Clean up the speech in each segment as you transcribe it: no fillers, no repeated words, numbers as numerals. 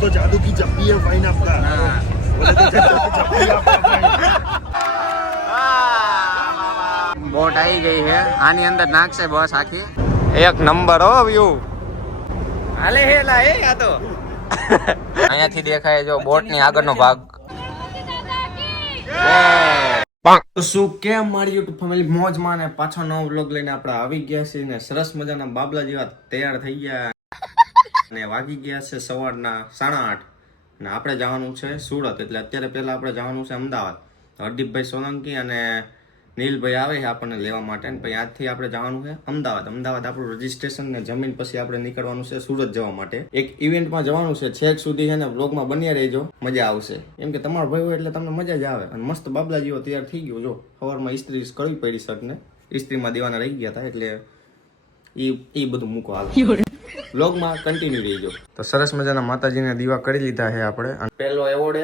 तो जादू की चप्पी है फाइन आपका। बोले तो जादू की चप्पी है आपका फाइन। બોટ આવી ગઈ છે, આની અંદર નાખશે બસ આખી. એક નંબર હો વ્યૂ હાલે હેલા હે આ તો. અહીંયાથી દેખાય જો બોટ ની આગળનો ભાગ. તો શું કેમ મારી યુટ્યુબ ફેમિલી મોજમાં ને પાછો નવો વ્લોગ લઈને આપણે આવી ગયા છીએ ને સરસ મજાના બાબલા જેવા તૈયાર થઈ ગયા અને વાગી ગયા છે સવારના 8:30 અને આપણે જવાનું છે સુરત. એટલે અત્યારે પહેલા આપણે જવાનું છે અમદાવાદ. હરદીપભાઈ સોલંકી અને નીલભાઈ આવે છે આપણને લેવા માટે ને પછી આજથી આપણે જવાનું છે અમદાવાદ. અમદાવાદ આપણું રજીસ્ટ્રેશન ને જમીન પછી આપણે નીકળવાનું છે સુરત જવા માટે. એક ઇવેન્ટમાં જવાનું છે, છેક સુધી છે ને વ્લોગમાં બન્યા રહેજો, મજા આવશે. એમ કે તમારો ભાઈ હોય એટલે તમને મજા જ આવે. અને મસ્ત બાબલા જેવો તૈયાર થઈ ગયો. જો સવારમાં ઇસ્ત્રી કરવી પડી શર્ટને, ઇસ્ત્રીમાં દેવાના રહી ગયા હતા એટલે એ બધું મૂકો હાલ. વ્લોગમાં કન્ટિન્યુ રહીજો. તો સરસ મજાના માતાજીને દીવા કરી લીધા છે આપણે. અને પહેલો એવોર્ડ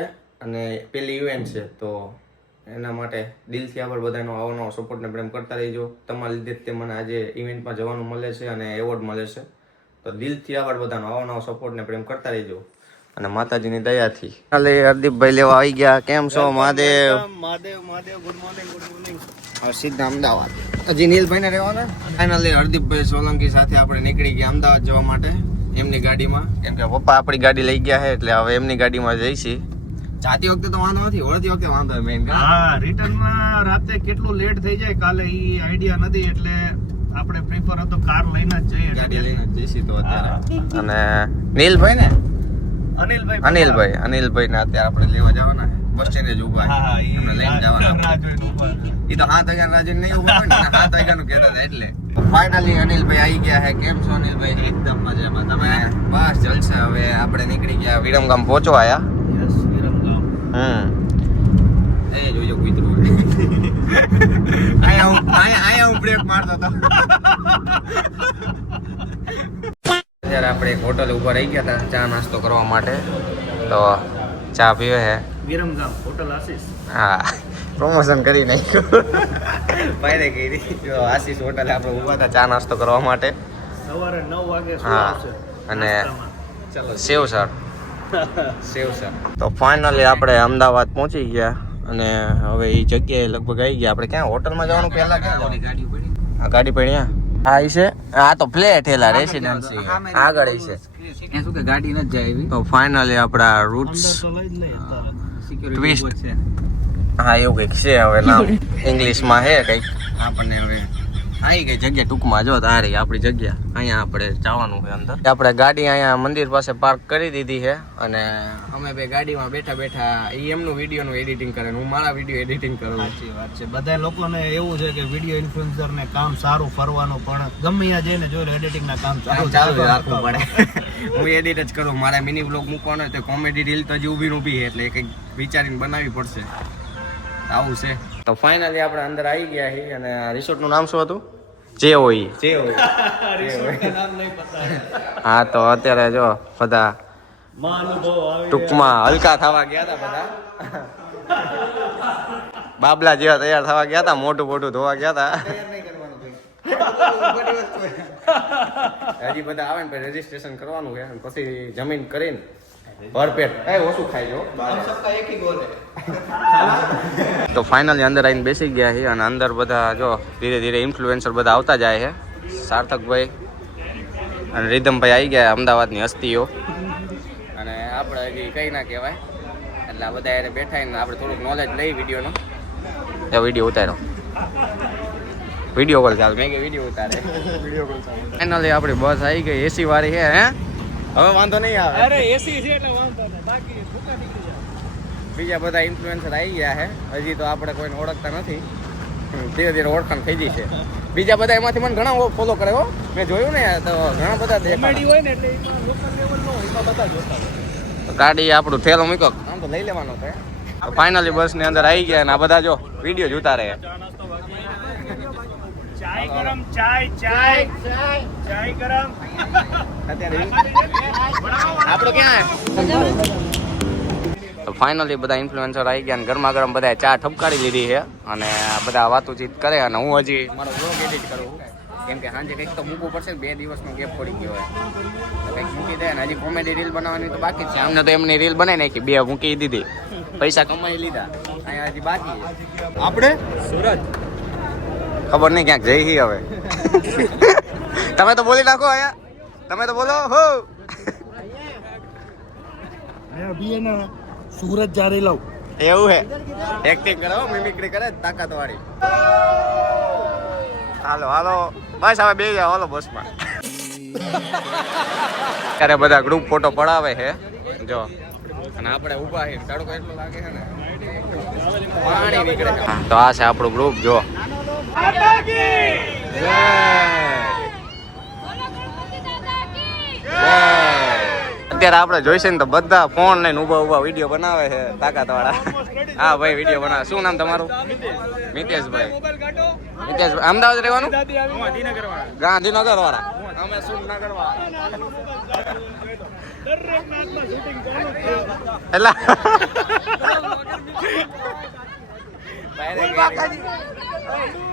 અને પહેલી ઇવેન્ટ છે તો એના માટે દિલથી આભાર બધાનો. આવો નવો સપોર્ટ ને પ્રેમ કરતા રહીજો. તમારા લીધે તે મને આજે ઇવેન્ટમાં જવાનું મળે છે અને એવોર્ડ મળે છે. તો દિલથી આભાર બધાનો. આવો નવો સપોર્ટ ને પ્રેમ કરતા રહીજો અને માતાજીની દયાથી. કાલે હરદીપભાઈ લેવા આવી ગયા. કેમ છો Mahadev? Mahadev Mahadev good morning good morning. સીધા અમદાવાદ. હજી નીલભાઈ ને રહેવાના. ફાઇનલી હરદીપભાઈ સોલંકી સાથે આપણે નીકળી ગયા અમદાવાદ જવા માટે એમની ગાડીમાં. કેમ કે પપ્પા આપણી ગાડી લઈ ગયા છે એટલે હવે એમની ગાડીમાં જઈશી. જાતી વખતે તો વાંધો નથી, વળતી વખતે વાંધો મેઇન. હા, રિટર્નમાં રાતે કેટલું લેટ થઈ જાય કાલે ઈ આઈડિયા નથી એટલે આપણે પ્રિફર હતો કાર લઈને જ જઈએ. ગાડી લઈને જ જઈશી તો અત્યારે. અને નીલભાઈ ને અનિલભાઈ ને અત્યારે આપણે લેવા જવાના બસ સ્ટેન્ડે જ ઉભા છે. એમને લઈને જવાના. ઈ તો 7 વાગ્યા રાહ જોઈને નહીં ઉભા હોય ને, 7 વાગ્યાનું કહેતા હતા એટલે. ફાઇનલી અનિલભાઈ આવી ગયા છે. કેમ છો અનિલભાઈ? એકદમ મજામાં. તમે? બસ જલસા. હવે આપણે નીકળી ગયા વિરમગામ પહોંચવા આયા. એ જોજો કૂતરું. આયા હું બ્રેક મારતો હતો. અત્યારે આપણે એક હોટલ ઉપર રહી ગયા હતા ચા નાસ્તો કરવા માટે. તો ચા પીવે છે વિરમગામ હોટલ આશીષ. હા, પ્રમોશન કરી નાખ્યું. ભાઈને કીધી જો આશીષ હોટલે આપણે ઉભા હતા ચા નાસ્તો કરવા માટે. સવારે 9 વાગે. હા, અને સેવ સર. તો ફાઇનલી આપણે અમદાવાદ પહોંચી ગયા અને હવે એ જગ્યાએ લગભગ આવી ગયા. આપણે ક્યાં હોટલમાં જવાનું? પહેલા ક્યાં ગાડી પડી? આ ગાડી પડી આ છે. આ તો ફ્લેટ હેલા રેસિડેન્સી આગળ છે. શું કે ગાડી ન જાય એવી. તો ફાઇનલી આપણા રૂટ્સ ટ્વિસ્ટ છે. હા, એવું કંઈક છે. હવે નામ ઇંગ્લિશમાં છે કંઈક. આપણને હવે આવી ગઈ જગ્યા ટૂંકમાં. જો તારી આપણી જગ્યા અહીંયા આપણે જવાનું છે અંદર. આપણે ગાડી અહીંયા મંદિર પાસે પાર્ક કરી દીધી છે અને અમે બે ગાડીમાં બેઠા બેઠા એ એમનું વિડીયોનું એડિટિંગ કરે, હું મારા વિડીયો એડિટિંગ કરું. સાચી વાત છે. બધા લોકોને એવું છે કે વિડીયો ઇન્ફ્લુએન્સર ને કામ સારું ફરવાનું, પણ ગમે ત્યાં જઈને જોઈ એડિટિંગ ના કામ ચાલુ રાખવું પડે. હું એડિટ જ કરું. મારે મિની બ્લોગ મૂકવાનો હોય તો કોમેડી રીલ તો હજી ઊભી છે એટલે કંઈક વિચારીને બનાવવી પડશે. આવું છે. તો ફાઇનલી આપણે અંદર આવી ગયા છીએ અને રિસોર્ટ નું નામ શું હતું? જે હોય. હા, તો અત્યારે જો બધા ટૂંકમાં હલકા થવા ગયા હતા. બધા બાબલા જેવા તૈયાર થવા ગયા હતા, મોટું મોટું ધોવા ગયા હતા. હજી બધા આવે ને પછી રજીસ્ટ્રેશન કરવાનું છે પછી જમીન કરીને ભરપેટ ઓછું ખાઈ જો. તો ફાઇનલી અંદર આવીને બેસી ગયા છે અને અંદર બધા જો ધીરે ધીરે ઇન્ફ્લુએન્સર બધા આવતા જાય છે. સાર્થકભાઈ અને રીધમભાઈ આવી ગયા, અમદાવાદની હસ્તીઓ. અને આપણે હજી કંઈ ના કહેવાય એટલે આ બધા એને બેઠા ને આપણે થોડુંક નોલેજ લઈ વિડીયોનો. એ વિડીયો ઉતાર્યો, વિડીયો કોલ ચાલ. મેં કે વિડીયો ઉતારે. ફાઇનલી આપણી બસ આવી ગઈ. એસી વાળી છે. હે, હવે વાંધો નહીં આવે. અરે એસી છે એટલે વાંધો નહીં, બાકી ભૂકા નીકળી જાય. બીજા બધા ઇન્ફ્લુએન્સર આવી ગયા છે. હજી તો આપણે કોઈને ઓળખતા નથી. ધીરે ધીરે ઓળખાણ થઈ ગઈ છે. બીજા બધા એમાંથી મને ઘણા ફોલો કરે હો. મેં જોયું ને તો ઘણા બધા કોમેડી હોય ને એટલે એમાં લોકલ લેવલ નો હોય, એમાં બધા જોતા હોય. ગાડી આપણું થેલો મૂકો આમ તો લઈ લેવાનો છે. ફાઇનલી બસ ની અંદર આવી ગયા અને આ બધા જો વિડીયો જોતા રહે. ચાય ગરમ, ચાય ગરમ. અત્યારે આપણો ક્યાં? તો ફાઇનલી બધા ઇન્ફ્લુએન્સર આવી ગયા અને ગરમા ગરમ બધા ચા ઠપકારી લીધી છે અને બધા વાતોચીત કરે અને હું હજી મારો બ્લોગ એડિટ કરું. કેમ કે સાંજે કંઈક તો મૂકવું પડશે ને, 2 દિવસનો ગેપ પડી ગયો હોય તો કંઈક મૂકી દે ને. હજી કોમેડી રીલ બનાવવાની તો બાકી જ છે. અમને તો એમની રીલ બનાવી નાખી, 2 મૂકી દીધી, પૈસા કમાઈ લીધા. અહીંયા હજી બાકી છે. આપણે સુરત ખબર નહીં ક્યાંક જઈ હી હવે. તમે તો બોલી નાખો અહીંયા, તમે તો બોલો હો. अभी है ना सूरत जा रहे लो એવું હે, એક્ટિંગ કરો, મિમિક્રી કરે, તાકાત વાળી. હાલો હાલો બસ હવે બે જાવ, હાલો બસમાં. ત્યારે બધા ગ્રુપ ફોટો પડાવે છે જો, અને આપણે ઊભા છે, તડકો એટલો લાગે છે ને, પાણી નીકળે છે. તો આ છે આપણું ગ્રુપ જો. અત્યારે આપણે જોઈશે ને તો બધા ફોન લઈને ઊભા ઊભા વિડીયો બનાવે છે, તાકાત વાળા. હા ભાઈ વિડીયો બનાવે. શું નામ તમારું? મિતેશભાઈ. મિતેશભાઈ અમદાવાદ રહેવાનું? ગાંધીનગર વાળા. અમે સુરનગર વાળા. એટલે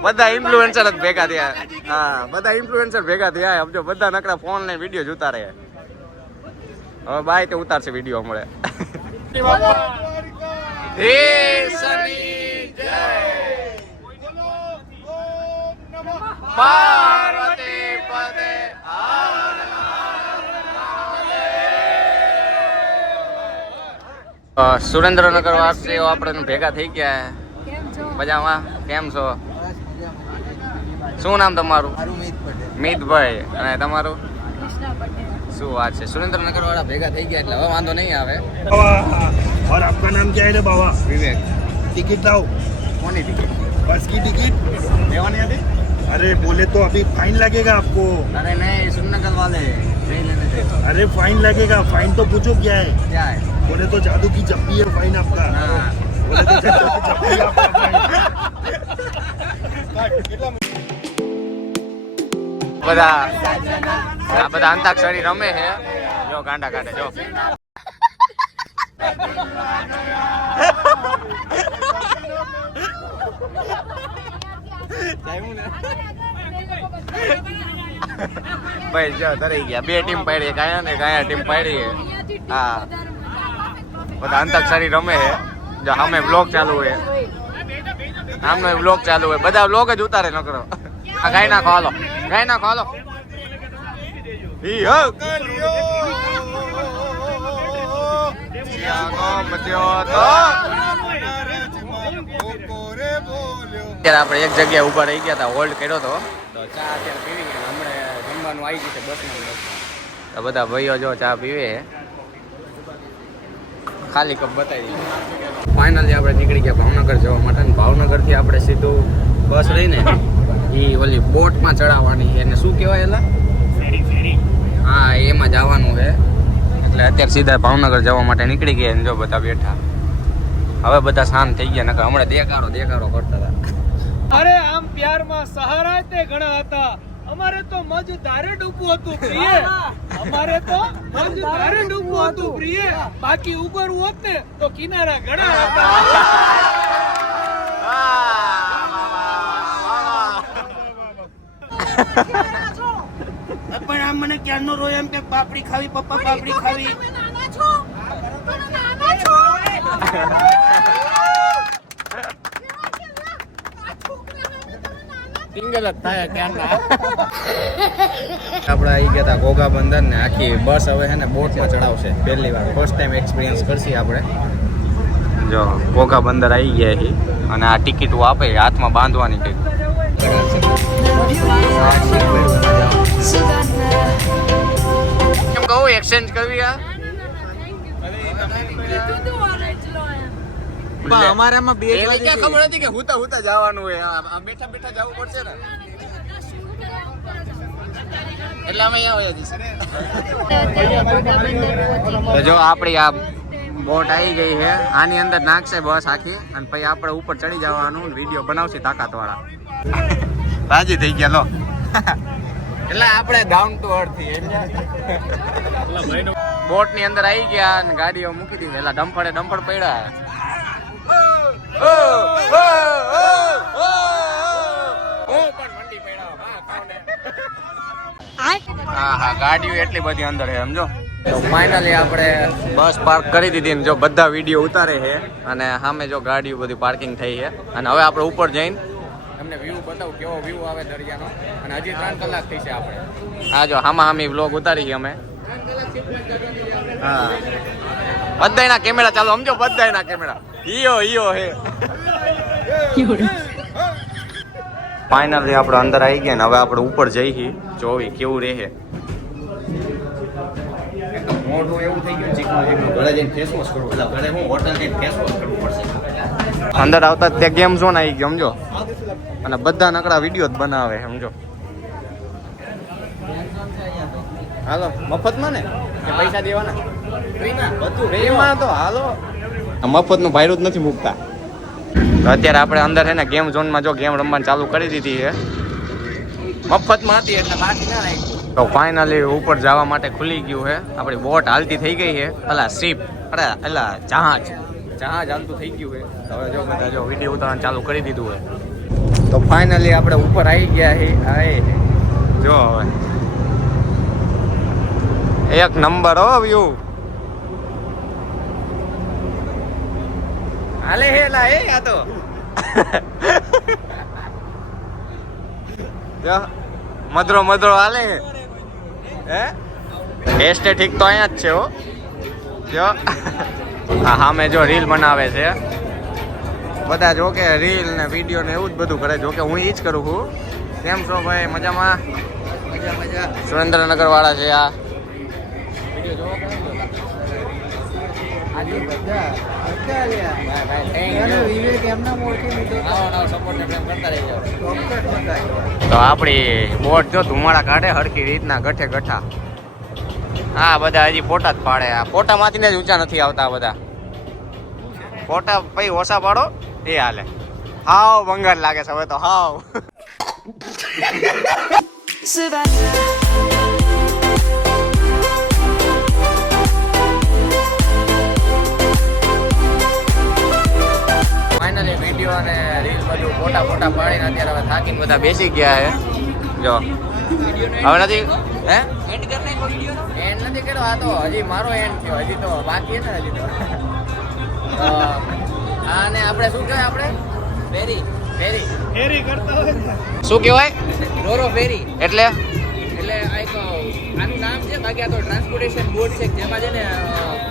બધા ઇન્ફ્લુએન્સર જ ભેગા થયા. હા બધા ઇન્ફ્લુએન્સર ભેગા થયા. સમજો બધા નકરા ફોન લઈને વિડીયો જોતા રહે. હવે બાય તે ઉતારશે વિડીયો મળે. સુરેન્દ્રનગર વાસીઓ આપણે ભેગા થઈ ગયા. મજામાં? કેમ છો? શું નામ તમારું? મિતભાઈ. અને તમારું? શું વાત છે, સુરેન્દ્રનગર વાળા ભેગા થઈ ગયા એટલે હવે વાંધો નહીં આવે. और आपका नाम क्या है रे बाबा? વિવેક. टिकट लाओ, કોની ટિકિટ बस की टिकट લેવાની હતી? अरे बोले तो अभी फाइन लगेगा आपको. અરે નહીં, સુરેન્દ્રનગર વાले ट्रेन लेने थे. अरे फाइन लगेगा, फाइन तो पूछो क्या है. क्या है? बोले तो जादू की जप्पी है फाइन आपका. हाँ. बोले तो जादू की जप्पी है आपका फाइन. બધા આ બધા અંતાક્ષરી રમે છે જો, ગાંડા કાઢે જો. ભાઈ જો તરી ગયા. 2 ટીમ પાડી, ગાયા ને ગાયા ટીમ પાડી. હા બધા અંતાક્ષરી રમે છે જો. સામે બ્લોગ ચાલુ છે, સામે બ્લોગ ચાલુ છે. બધા બ્લોગ જ ઉતારે નકરો. આ ગાય નાખો હાલો, ગાય નાખો હાલો. અત્યારે આપણે એક જગ્યાએ ઉભા રહી ગયા હતા, હોલ્ડ કર્યો હતો તો ચા અત્યારે પીવી ગયા. હમણાં જમવાનું આવી ગયું છે બસમાં. તો બધા ભાઈઓ જો ચા પીવે છે. ખાલી કપ બતાવી દીધી. ફાઇનલી આપણે નીકળી ગયા ભાવનગર જવા માટે. ભાવનગરથી આપણે સીધું બસ લઈને એ ઓલી બોટમાં ચડાવવાની છે. એને શું કહેવાય એલા? હા એમાં જવાનું છે. એટલે અત્યારે સીધા ભાવનગર જવા માટે નીકળી ગયા. જો બધા બેઠા. હવે બધા શાંત થઈ ગયા. નકર હમણાં દેકારો કરતા હતા. અરે આમ પ્યારમાં સહારા તે ઘણા હતા. અમારે તો મજદારે ડૂબવું હતું પ્રિય. અમારે તો મજદારે ડૂબવું હતું પ્રિય. બાકી ઉગરવું હોત ને તો કિનારા ઘણા હતા. પણ આમ મને ક્યારનો રોય એમ કે પાપડી ખાવી, પપ્પા પાપડી ખાવી. સિંગલ જ થાય ક્યારના. આપણે આવી ગયા હતા ઘોઘા બંદર ને. આખી બસ હવે છે ને બોટમાં ચડાવશે પહેલી વાર. ફર્સ્ટ ટાઈમ એક્સપિરિયન્સ કરશી આપણે. જો ઘોઘા બંદર આવી ગયા છે અને આ ટિકિટો આપે હાથમાં બાંધવાની કંઈક. કેમ કહું એક્સચેન્જ કરવી? આ અમારામાં બે એને ક્યાં ખબર હતી કે હુતા જવાનું હોય. આ બેઠા જવું પડશે ને એટલે અમે અહીંયા હોય જઈશું. તો જો આપણી આ બોટ આવી ગઈ છે. આની અંદર નાખશે બસ આખી અને પછી આપણે ઉપર ચડી જવાનું, વિડીયો બનાવશે તાકાત વાળા. રાજી થઈ ગયા લો. એટલે આપણે ડાઉન ટુ અર્થ થી બોટ ની અંદર આવી ગયા અને ગાડીઓ મૂકી દીધી. એટલે ડમ્ફળ પડ્યા. હું પણ મંડી પડ્યા. હા ગાડીઓ એટલી બધી અંદર છે સમજો. તો ફાઇનલી આપણે બસ પાર્ક કરી દીધી ને જો બધા વિડીયો ઉતારે છે અને સામે જો ગાડીઓ બધી પાર્કિંગ થઈ છે અને હવે આપણે ઉપર જઈને તમને વ્યૂ બતાવું કેવો વ્યૂ આવે દરિયાનો અને હજી 3 કલાક થઈ છે આપણે. હા જો હામી વ્લોગ ઉતારી છે અમે. હા બધાયના કેમેરા ચાલો સમજો બધાયના કેમેરા ઈયો હે. ફાઇનલી આપણે અંદર આવી ગયા ને હવે આપણે ઉપર જઈએ જોવી કેવું રહે. મોઢું એવું થઈ ગયું ચીકણું ઘરે જઈને ફેસ વોશ કરવું એટલે ઘરે હું હોટલ જઈને ફેસ વોશ કરવું પડશે. અંદર આવતા ત્યાં ગેમ ઝોન આવી ગયો સમજો અને બધા નકડા વિડીયો જ બનાવે સમજો. હાલો મફતમાં ને કે પૈસા દેવાના? ફ્રીમાં તો હાલો મફતનું ભાડું જ નથી મૂકતા. તો અત્યારે આપણે અંદર છે ને ગેમ ઝોનમાં જો ગેમ રમવાનું ચાલુ કરી દીધી છે મફતમાં હતી એટલે બાકી ના રાખી. તો ફાઇનલી ઉપર જવા માટે ખુલી ગયું છે આપણી બોટ હાલતી થઈ ગઈ છે. અલા શિપ અરે અલા જહાજ હાલતું થઈ ગયું છે. હવે જો બધા જો વિડીયો ઉતારવાનું ચાલુ કરી દીધું છે. તો ફાઇનલી આપણે ઉપર આવી ગયા છે. જો હવે એક નંબર હો વ્યૂ હાલે હેલા હે આ તો જો મધરો હાલે હે ટેસ્ટ ઠીક તો અહીંયા જ છે હો. જો હા સામે જો રીલ બનાવે છે બધા. જો કે રીલ ને વિડીયો ને એવું જ બધું કરે. જો કે હું એ જ કરું છું. કેમ છો ભાઈ? મજામાં? મજા સુરેન્દ્રનગર વાળા છે આ વિડીયો તો આપણી બોટ જો ધુમાડા કાઢે હરકી રીતના ગઠે ગઠા. હા બધા હજી ફોટા જ પાડે. આ ફોટા માંથી જ ઊંચા નથી આવતા બધા ફોટા. પછી ઓછા પાડો એ હાલે. હાવ બંગાર લાગે છે હવે તો હાવ. ફાઇનલી વિડીયો અને રીલ બધું ફોટા પાડીને અત્યારે હવે થાકીને બધા બેસી ગયા છે. જો હવે નથી હે એન્ડ નથી કર્યો. આ તો હજી મારો એન્ડ થયો. હજી તો બાકી છે ને હજી તો. આને આપણે શું કહેવાય? આપણે ફેરી કરતા હોય શું કહેવાય? રોરો ફેરી એટલે એટલે એક આનું નામ છે. બાકી આ તો ટ્રાન્સપોર્ટેશન બોટ છે જેમાં છે ને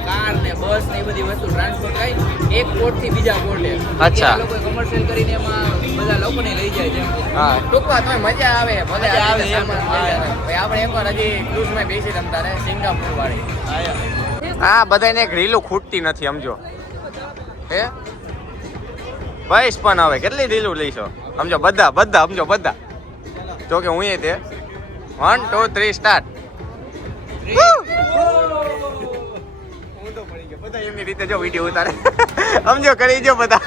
કાર ને બસ ને એ બધી વસ્તુ ટ્રાન્સપોર્ટ થાય એક પોર્ટ થી બીજા પોર્ટે. અચ્છા. લોકો કોમર્શિયલ કરીને એમાં બધા લોકોને લઈ જાય છે. હા ટૂંકમાં તમે મજા આવે ભલે આવે સામાન લઈ જાય. ભાઈ આપણે એકવાર હજી ક્રૂઝમાં બેસી રમતા રહે સિંગાપુર વાળી. હા બધાને એક રીલું ખૂટતી નથી સમજો હે ભાઈ. પણ હવે કેટલી રીલું લઈશો સમજો બધા સમજો બધા. જો કે હું તે 1 2 3 સ્ટાર્ટ. હું તો પડી ગયો. બધા એમની રીતે જો વિડીયો ઉતારે સમજો કરી જો બધા.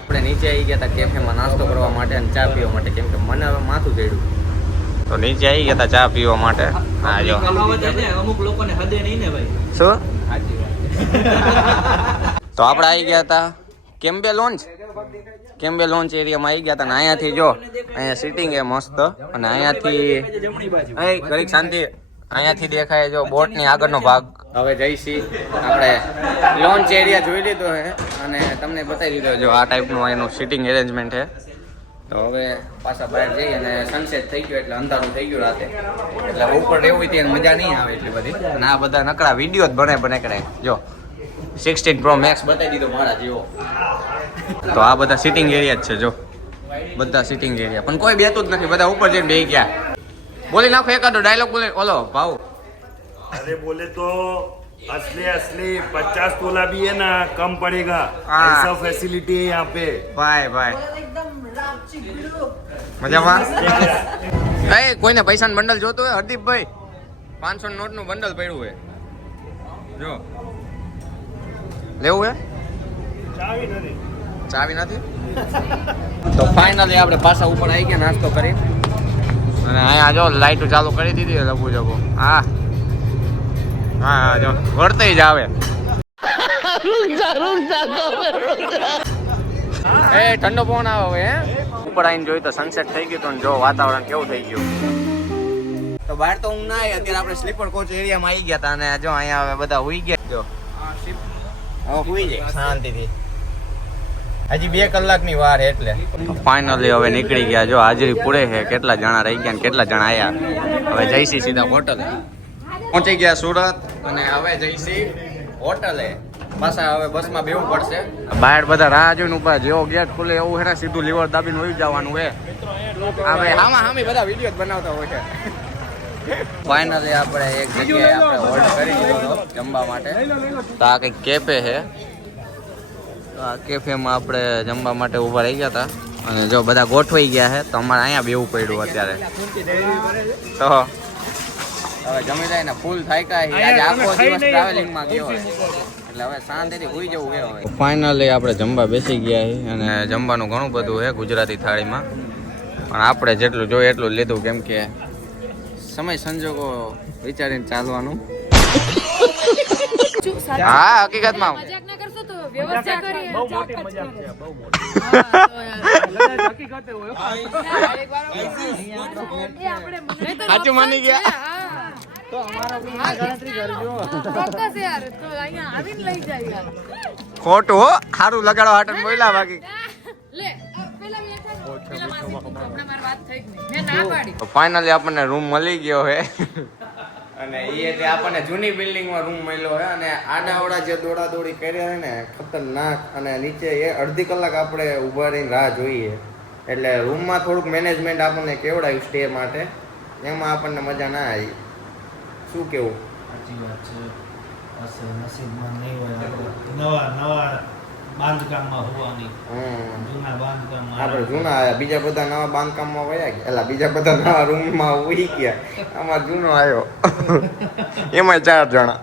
આપણે નીચે આવી ગયા હતા કેફેમાં નાસ્તો કરવા માટે અને ચા પીવા માટે કેમ કે મને હવે માથું ચડ્યું. તો નીચે આવી ગયા હતા ચા પીવા માટે. હા જો અમુક લોકોને હદે નહીં ને ભાઈ. શું તો આપણે આવી ગયા હતા કેમ્બે લોન્ચ એરિયામાં આવી ગયા હતા ને અહીંયાથી જો અહીંયા સિટિંગ એ મસ્ત અને અહીંયાથી ઘડીક શાંતિ. અહીંયાથી દેખાય જો બોટની આગળનો ભાગ. હવે જઈશી આપણે લોન્ચ એરિયા જોઈ લીધો છે અને તમને બતાવી દીધો જો આ ટાઈપનું એનું સિટિંગ એરેન્જમેન્ટ છે. તો હવે પાછા બહાર જઈ અને સનસેટ થઈ ગયો એટલે અંધારું થઈ ગયું રાતે એટલે ઉપર રહેવું ત્યાં મજા નહીં આવે એટલી બધી. અને આ બધા નકરા વિડીયો જ બને કરે. જો 16 Pro Max બતાવી દીધો મારા જેવો. તો આ બધા સિટિંગ એરિયા જ છે જો બધા સિટિંગ એરિયા. પણ કોઈ બેતું જ નથી બધા ઉપર જઈને બેસી ગયા. બોલી નાખો એકાદો ડાયલોગ બોલે. ઓલો ભાવ अरे बोले तो असली 50 तोला भी है ना कम पड़ेगा. हाँ. ऐसा फैसिलिटी है यहाँ पे. ભાઈ મજામાં? એ કોઈને પૈસાનું બંડલ જોતું હોય હરદીપભાઈ? 500 નોટ નું બંડલ પડ્યું હોય જો લેવું હે? ચાવી નથી. તો ફાઇનલી આપણે પાછા ઉપર આવી ગયા નાસ્તો કરી અને અહીંયા જો લાઈટો ચાલુ કરી દીધી લબુ જબુ. હા જો વળતઈ જ આવે. એ ઠંડો પવન આવે હે. ઉપર આવીને જોયું તો સનસેટ થઈ ગયું તો જો વાતાવરણ કેવું થઈ ગયું. તો તો બહાર તો ઊંઘ ના આવી. અત્યારે આપણે સ્લીપર કોચ એરિયામાં આવી ગયા હતા અને જો અહીંયા હવે બધા હુઈ ગયા. જો હવે હુઈ જાય શાંતિથી. હજી 2 કલાકની વાર એટલે ફાઇનલી હવે નીકળી ગયા. જો હાજરી પૂરે છે. કેટલા જણા રહી ગયા ને કેટલા જણા આયા. હવે જઈશી સીધા હોટલે. પહોંચી ગયા સુરત અને હવે જઈશી હોટલે. પાછા હવે બસમાં બેવું પડશે. બહાર બધા રાહ જોઈને ઉભા. જેવો ગેટ ખુલે એવું છે ને સીધું લીવર દાબીને વહી જવાનું છે. હવે હામી બધા વિડીયો બનાવતા હોય છે. ફાઇનલી આપણે એક જગ્યાએ આપણે હોલ્ડ કરી દીધો હતો જમવા માટે. તો આ કંઈક કેફે છે. આ કેફેમાં આપણે જમવા માટે ઊભા રહી ગયા હતા અને જો બધા ગોઠવાઈ ગયા છે તો અમારે અહીંયા બેવું પડ્યું અત્યારે. તો હવે જમી જાય ને ફૂલ થાય કાંઈ. આજે આખો દિવસ ટ્રાવેલિંગમાં ગયો એટલે હવે શાંતિથી હોઈ જવું છે. હવે ફાઇનલી આપણે જમવા બેસી ગયા છીએ અને જમવાનું ઘણું બધું છે ગુજરાતી થાળીમાં. પણ આપણે જેટલું જોઈએ એટલું લીધું કેમ કે સમય સંજોગો વિચારીને ચાલવાનું. હા હકીકતમાં મજાક ના કરશો તો વ્યવસ્થા કરીએ. બહુ મોટી મજાક છે, બહુ મોટી. હકીકતે હોય. સાચું માની ગયા. ચોક્કસ યાર તો અહીંયા આવીને લઈ જાય યાર. ખોટું હો સારું લગાડો હાટન બોલ્યા બાકી. લે પેલા મારી વાત થઈ જ નહીં. મેં ના પાડી. ફાઇનલી આપણને રૂમ મળી ગયો છે અને એ તે આપણને જૂની બિલ્ડિંગમાં રૂમ મળ્યો છે અને આડાવડા જે દોડાદોડી કર્યા છે ને ખતરનાક. અને નીચે એ અડધી કલાક આપણે ઊભા રહીને રાહ જોઈએ એટલે રૂમમાં થોડુંક મેનેજમેન્ટ આપણને કેવડાયું સ્ટે માટે. એમાં આપણને મજા ના આવી. શું કેવું? સાચી વાત છે. પાસે નસીબમાં નહીં હોય નવા બાંધકામમાં હોવાની. જૂના બાંધકામમાં આપણે જૂના આવ્યા. બીજા બધા નવા બાંધકામમાં વયા ગયા. એટલે બીજા બધા નવા રૂમમાં ઉઈ ગયા. આમાં જૂનો આવ્યો. એમાં 4 જણા.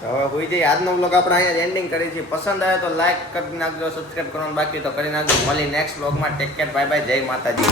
હવે હોઈ જઈએ. આજનો વ્લોગ આપણે અહીંયા એન્ડિંગ કરી છે. પસંદ આવે તો લાઈક કરી નાખજો, સબસ્ક્રાઈબ કરવાનું બાકી તો કરી નાખજો. મળી નેક્સ્ટ વ્લોગમાં. ટેક કેર, બાય બાય, જય માતાજી.